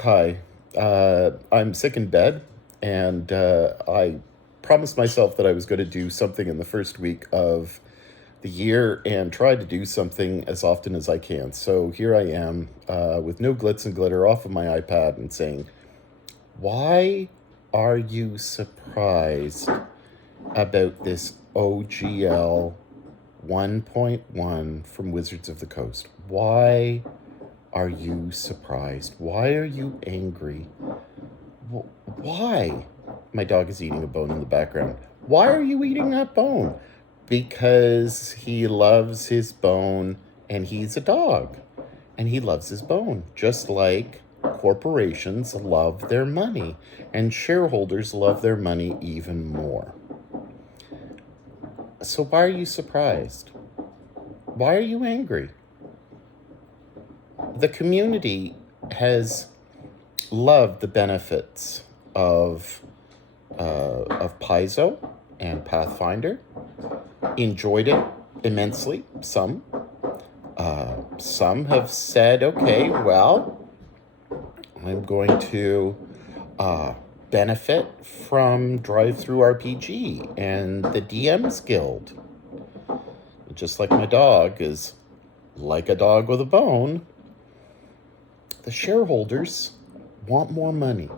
Hi. I'm sick in bed, and I promised myself that I was going to do something in the first week of the year and try to do something as often as I can. So here I am with no glitz and glitter off of my iPad and saying, why are you surprised about this OGL 1.1 from Wizards of the Coast? Why are you surprised? Why are you angry? Why? My dog is eating a bone in the background. Why are you eating that bone? Because he loves his bone and he's a dog and he loves his bone, just like corporations love their money and shareholders love their money even more. So, why are you surprised? Why are you angry? The community has loved the benefits of Paizo and Pathfinder, enjoyed it immensely. Some have said, okay, well, I'm going to benefit from Drive Through RPG and the DM's Guild. Just like my dog is like a dog with a bone, the shareholders want more money.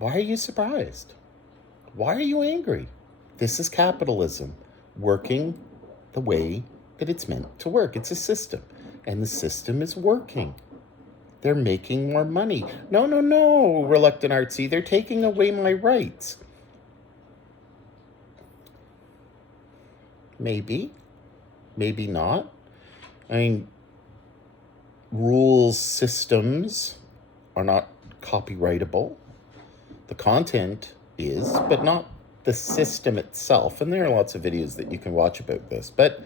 Why are you surprised? Why are you angry? This is capitalism working the way that it's meant to work. It's a system, and the system is working. They're making more money. No, no, no, reluctant artsy. They're taking away my rights. Maybe, maybe not. I mean, rules, systems are not copyrightable. The content is, but not the system itself. And there are lots of videos that you can watch about this. But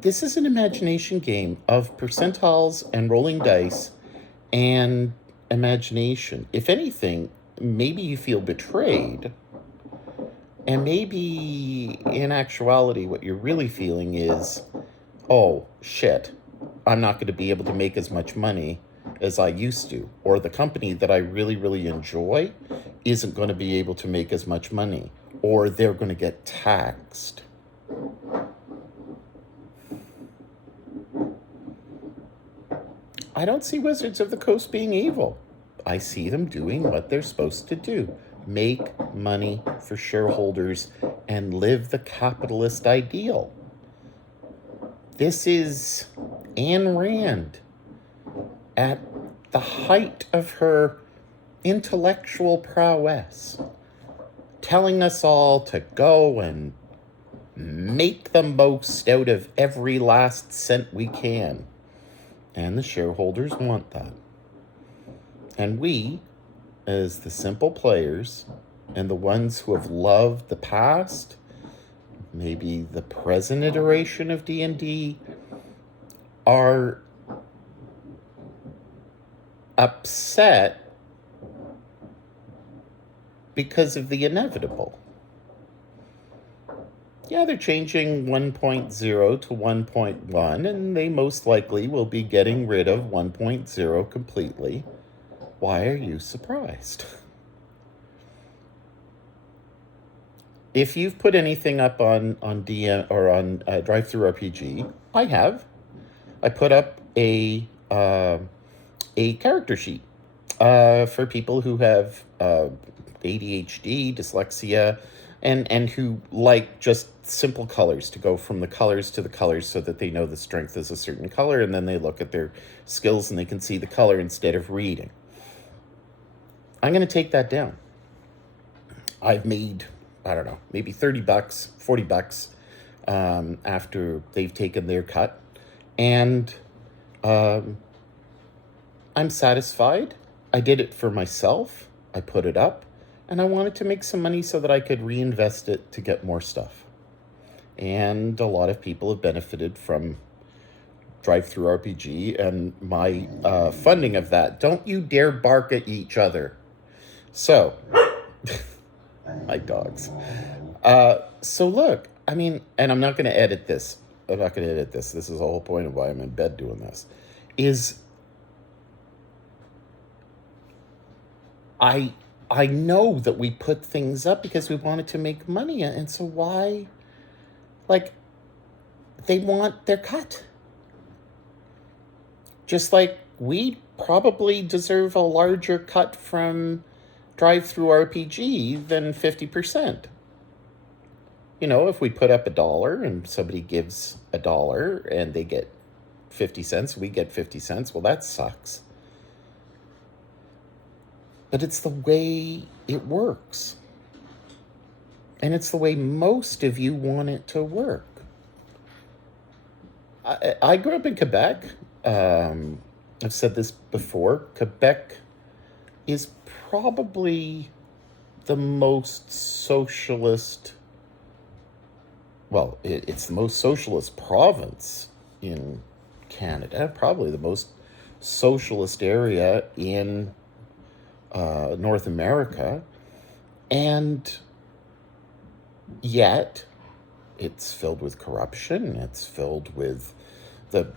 this is an imagination game of percentiles and rolling dice and imagination. If anything, maybe you feel betrayed. And maybe in actuality, what you're really feeling is, oh, shit, I'm not going to be able to make as much money as I used to. Or the company that I really, really enjoy isn't going to be able to make as much money. Or they're going to get taxed. I don't see Wizards of the Coast being evil. I see them doing what they're supposed to do: make money for shareholders and live the capitalist ideal. This is Ayn Rand at the height of her intellectual prowess, telling us all to go and make the most out of every last cent we can. And the shareholders want that. And we, as the simple players and the ones who have loved the past, maybe the present iteration of D&D, are upset because of the inevitable. Yeah, they're changing 1.0 to 1.1, and they most likely will be getting rid of 1.0 completely. Why are you surprised? If you've put anything up on DM or on Drive Through RPG, I have. I put up a character sheet for people who have ADHD, dyslexia, and who like just simple colors, to go from the colors to the colors so that they know the strength is a certain color, and then they look at their skills and they can see the color instead of reading. I'm going to take that down. I've made, I don't know, maybe $30, $40 after they've taken their cut. And I'm satisfied. I did it for myself. I put it up. And I wanted to make some money so that I could reinvest it to get more stuff. And a lot of people have benefited from Drive Through RPG and my funding of that. Don't you dare bark at each other. So, my dogs. So look, I mean, and I'm not going to edit this. I'm not going to edit this. This is the whole point of why I'm in bed doing this. is I I know that we put things up because we wanted to make money, and so why, like, they want their cut. Just like we probably deserve a larger cut from drive-through RPG than 50%. You know, if we put up $1 and somebody gives $1 and they get 50 cents, we get 50 cents. Well, that sucks. But it's the way it works. And it's the way most of you want it to work. I grew up in Quebec. I've said this before. Quebec is probably the most socialist, well, it's the most socialist province in Canada, probably the most socialist area in North America, and yet it's filled with corruption. It's filled with the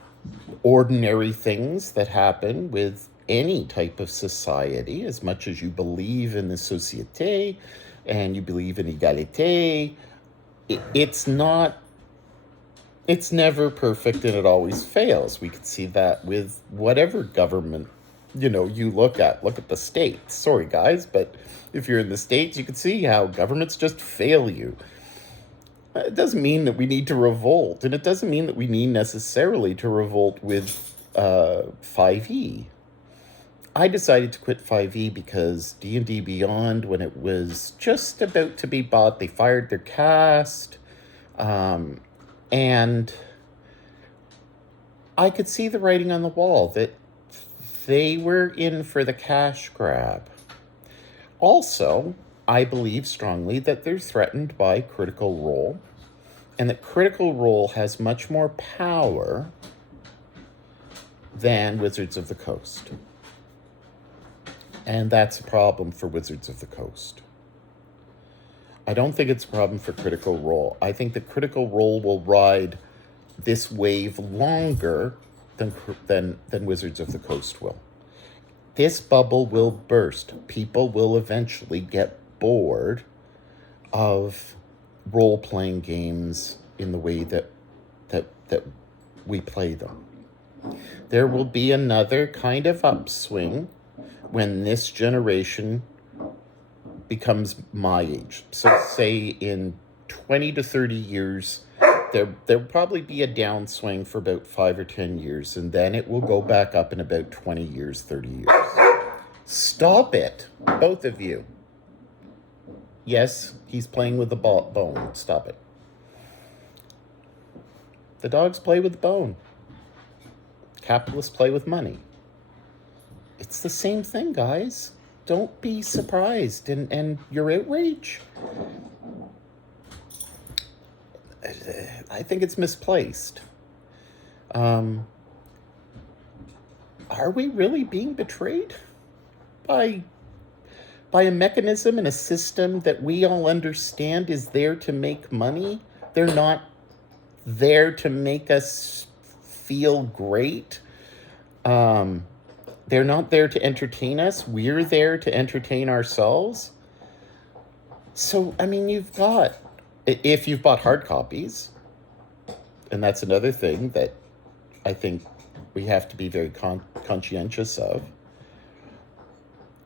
ordinary things that happen with any type of society. As much as you believe in the société and you believe in égalité, it's never perfect, and it always fails. We can see that with whatever government, you look at the States. Sorry, guys, but if you're in the States, you can see how governments just fail you. It doesn't mean that we need to revolt, and it doesn't mean that we need necessarily to revolt with 5e. I decided to quit 5e because D&D Beyond, when it was just about to be bought, they fired their cast, and I could see the writing on the wall that they were in for the cash grab. Also, I believe strongly that they're threatened by Critical Role, and that Critical Role has much more power than Wizards of the Coast. And that's a problem for Wizards of the Coast. I don't think it's a problem for Critical Role. I think that Critical Role will ride this wave longer than Wizards of the Coast will. This bubble will burst. People will eventually get bored of role-playing games in the way that we play them. There will be another kind of upswing when this generation becomes my age. So say in 20 to 30 years, there'll probably be a downswing for about 5 or 10 years, and then it will go back up in about 20 years, 30 years. Stop it, both of you. Yes, he's playing with the bone. Stop it. The dogs play with the bone. Capitalists play with money. It's the same thing, guys. Don't be surprised and your outrage. I think it's misplaced. Are we really being betrayed by a mechanism and a system that we all understand is there to make money? They're not there to make us feel great. They're not there to entertain us. We're there to entertain ourselves. So, I mean, if you've bought hard copies, and that's another thing that I think we have to be very conscientious of.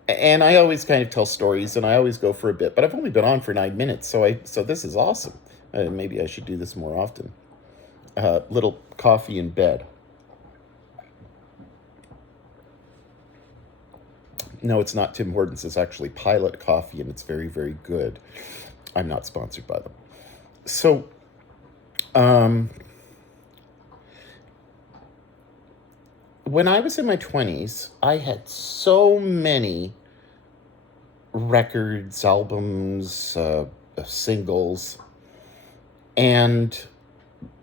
And I always kind of tell stories, and I always go for a bit, but I've only been on for 9 minutes, so this is awesome. Maybe I should do this more often. Little coffee in bed. No, it's not Tim Hortons. It's actually Pilot Coffee, and it's very, very good. I'm not sponsored by them. So, when I was in my 20s, I had so many records, albums, singles, and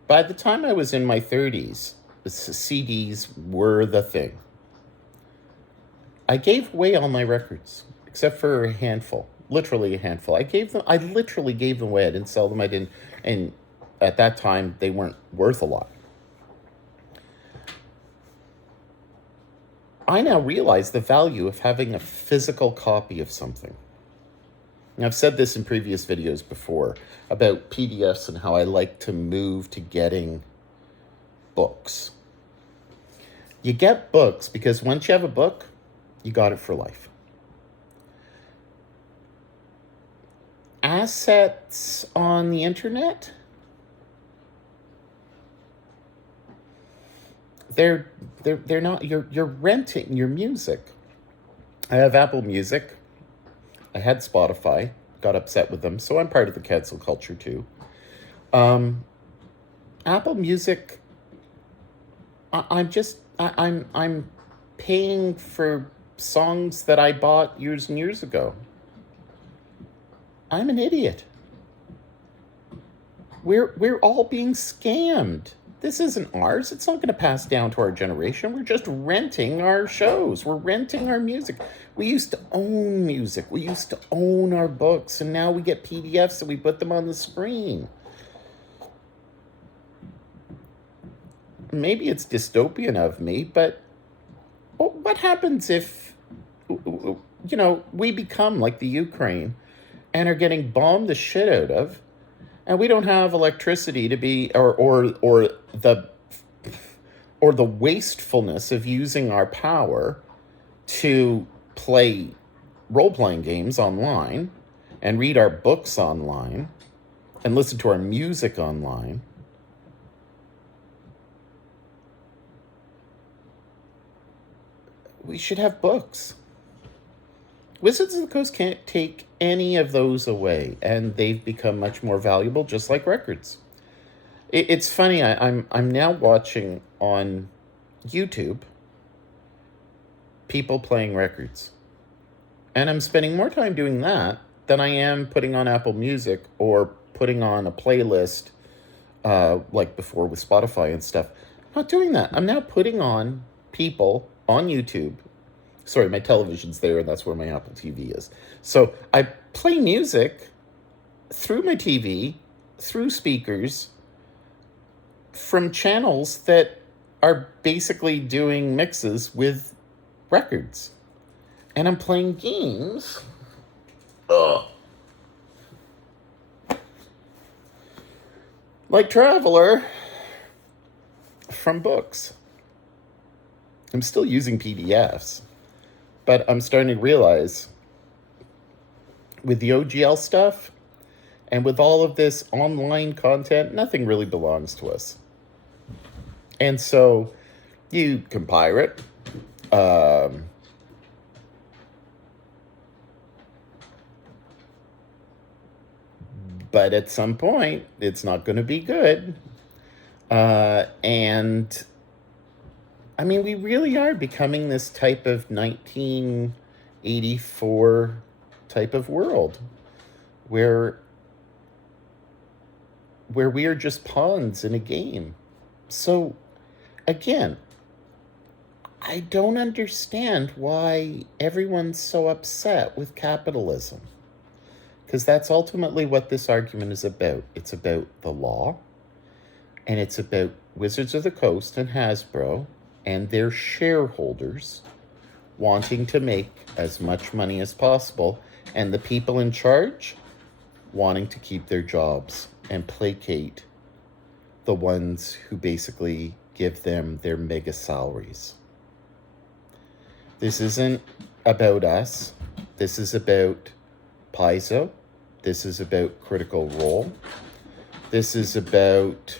by the time I was in my 30s, the CDs were the thing. I gave away all my records, except for a handful, literally a handful. I literally gave them away. I didn't sell them. And at that time, they weren't worth a lot. I now realize the value of having a physical copy of something. And I've said this in previous videos before about PDFs and how I like to move to getting books. You get books because once you have a book, you got it for life. Assets on the internet, they're not, you're renting your music. I have Apple Music. I had Spotify, got upset with them, so I'm part of the cancel culture too. Apple Music, I'm paying for songs that I bought years and years ago. I'm an idiot. We're all being scammed. This isn't ours. It's not going to pass down to our generation. We're just renting our shows. We're renting our music. We used to own music. We used to own our books, and now we get PDFs and we put them on the screen. Maybe it's dystopian of me, but what happens if, we become like the Ukraine and are getting bombed the shit out of, and we don't have electricity to be, or the wastefulness of using our power to play role-playing games online and read our books online and listen to our music online. We should have books. Wizards of the Coast can't take any of those away, and they've become much more valuable, just like records. It's funny. I'm now watching on YouTube people playing records, and I'm spending more time doing that than I am putting on Apple Music or putting on a playlist, like before with Spotify and stuff. I'm not doing that. I'm now putting on people on YouTube. Sorry, my television's there, and that's where my Apple TV is. So I play music through my TV, through speakers, from channels that are basically doing mixes with records. And I'm playing games. Like Traveler from books. I'm still using PDFs. But I'm starting to realize with the OGL stuff and with all of this online content, nothing really belongs to us. And so you can pirate. But at some point, it's not going to be good. And I mean, we really are becoming this type of 1984 type of world where we are just pawns in a game. So, again, I don't understand why everyone's so upset with capitalism. Because that's ultimately what this argument is about. It's about the law, and it's about Wizards of the Coast and Hasbro and their shareholders wanting to make as much money as possible, and the people in charge wanting to keep their jobs and placate the ones who basically give them their mega salaries. This isn't about us. This is about Paizo. This is about Critical Role. This is about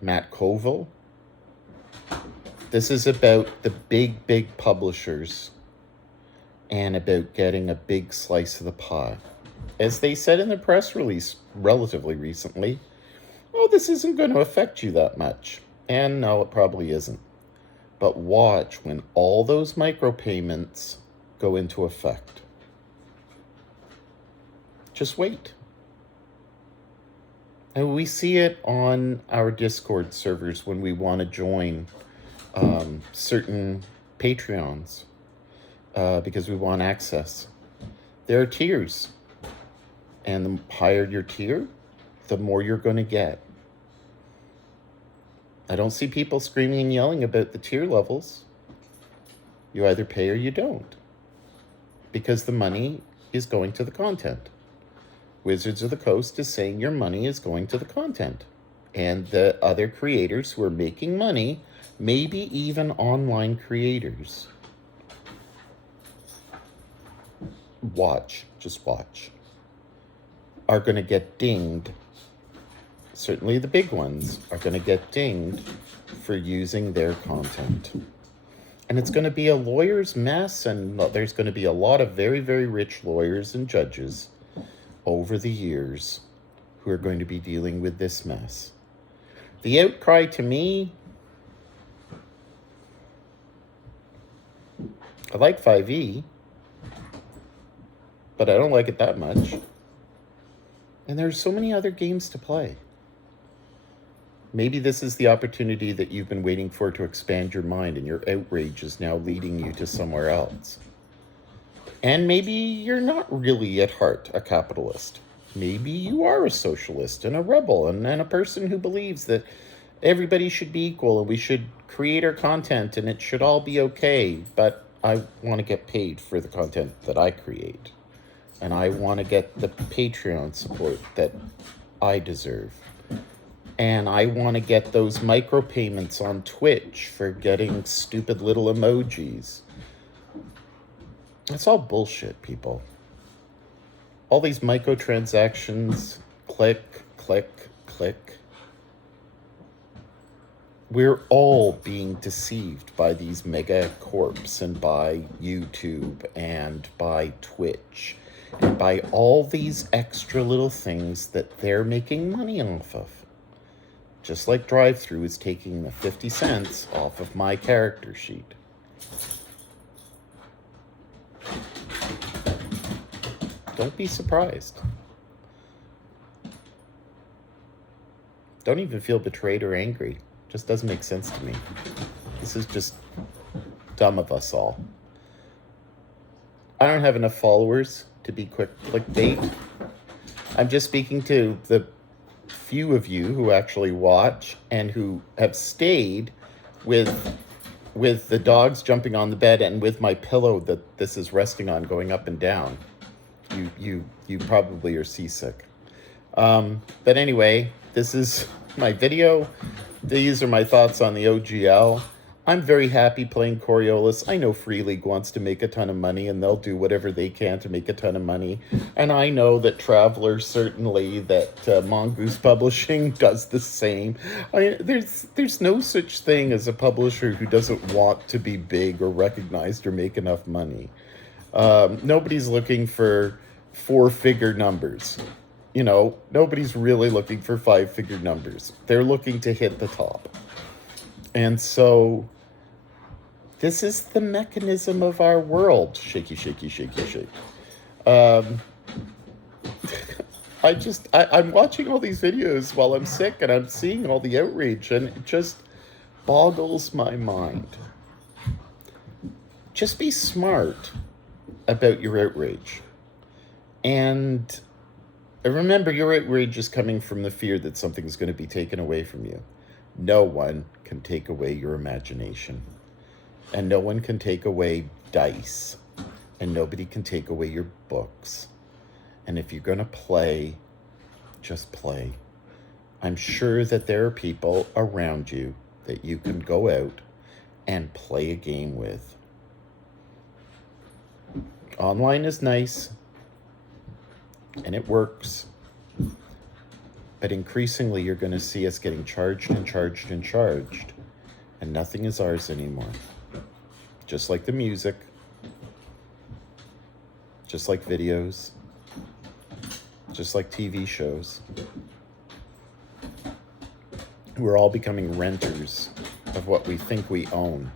Matt Colville. This is about the big publishers and about getting a big slice of the pie. As they said in the press release relatively recently, this isn't going to affect you that much. And no, it probably isn't. But watch when all those micropayments go into effect. Just wait. And we see it on our Discord servers when we want to join certain Patreons because we want access. There are tiers. And the higher your tier, the more you're going to get. I don't see people screaming and yelling about the tier levels. You either pay or you don't, because the money is going to the content. Wizards of the Coast is saying your money is going to the content. And the other creators who are making money, maybe even online creators, just watch, are going to get dinged. Certainly the big ones are going to get dinged for using their content. And it's going to be a lawyer's mess, and there's going to be a lot of very, very rich lawyers and judges over the years who are going to be dealing with this mess. The outcry to me, I like 5e, but I don't like it that much. And there's so many other games to play. Maybe this is the opportunity that you've been waiting for to expand your mind, and your outrage is now leading you to somewhere else. And maybe you're not really at heart a capitalist. Maybe you are a socialist and a rebel and a person who believes that everybody should be equal and we should create our content and it should all be okay. But I want to get paid for the content that I create. And I want to get the Patreon support that I deserve. And I want to get those micropayments on Twitch for getting stupid little emojis. It's all bullshit, people. All these microtransactions, click, click, click. We're all being deceived by these mega corps and by YouTube and by Twitch and by all these extra little things that they're making money off of. Just like Drive-Thru is taking the 50 cents off of my character sheet. Don't be surprised. Don't even feel betrayed or angry. Just doesn't make sense to me. This is just dumb of us all. I don't have enough followers to be quick clickbait. I'm just speaking to the few of you who actually watch and who have stayed with the dogs jumping on the bed and with my pillow that this is resting on going up and down. You probably are seasick. But anyway, this is my video. These are my thoughts on the OGL. I'm very happy playing Coriolis. I know Free League wants to make a ton of money, and they'll do whatever they can to make a ton of money. And I know that Traveler, certainly, that Mongoose Publishing does the same. There's no such thing as a publisher who doesn't want to be big or recognized or make enough money. Nobody's looking for 4-figure numbers. You know, nobody's really looking for 5-figure numbers. They're looking to hit the top. And so this is the mechanism of our world. Shaky, shaky, shaky, shake. I'm watching all these videos while I'm sick, and I'm seeing all the outrage, and it just boggles my mind. Just be smart about your outrage. And remember, your outrage is coming from the fear that something's going to be taken away from you. No one can take away your imagination. And no one can take away dice. And nobody can take away your books. And if you're going to play, just play. I'm sure that there are people around you that you can go out and play a game with. Online is nice. And it works. But increasingly, you're going to see us getting charged and charged and charged. And nothing is ours anymore. Just like the music. Just like videos. Just like TV shows. We're all becoming renters of what we think we own.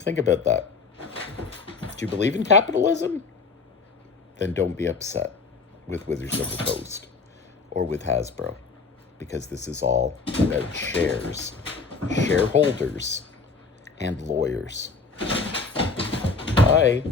Think about that. Do you believe in capitalism? Then don't be upset with Wizards of the Coast or with Hasbro, because this is all about shares, shareholders, and lawyers. Bye.